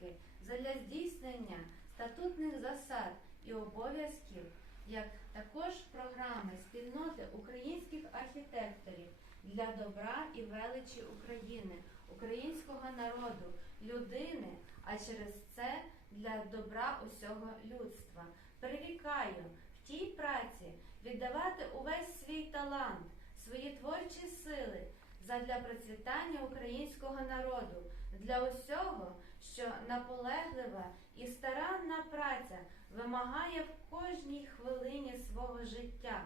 роки задля здійснення статутних засад і обов'язків, як також програми спільноти українських архітекторів для добра і величі України, українського народу, людини, а через це для добра усього людства. Прирікаю в тій праці віддавати увесь свій талант, свої творчі сили задля процвітання українського народу, для усього, що наполеглива і старанна праця вимагає в кожній хвилині свого життя.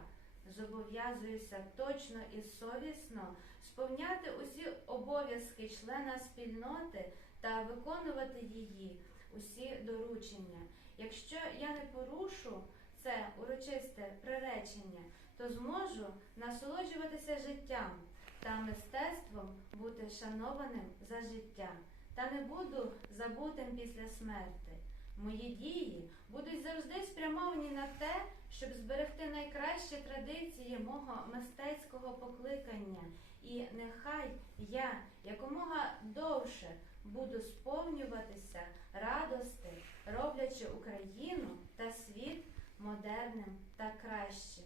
Зобов'язуюся точно і совісно сповняти усі обов'язки члена спільноти та виконувати її усі доручення. Якщо я не порушу це урочисте приречення, то зможу насолоджуватися життям та мистецтвом бути шанованим за життя, та не буду забутим після смерти. Мої дії будуть завжди спрямовані на те, щоб зберегти найкращі традиції мого мистецького покликання, і нехай я якомога довше буду сповнюватися радости, роблячи Україну та світ модерним та кращим.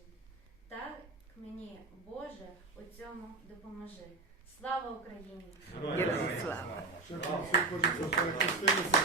Так мені Боже у цьому допоможи. Слава Україні! Героям слава! Ще раз, хочеться перехреститися.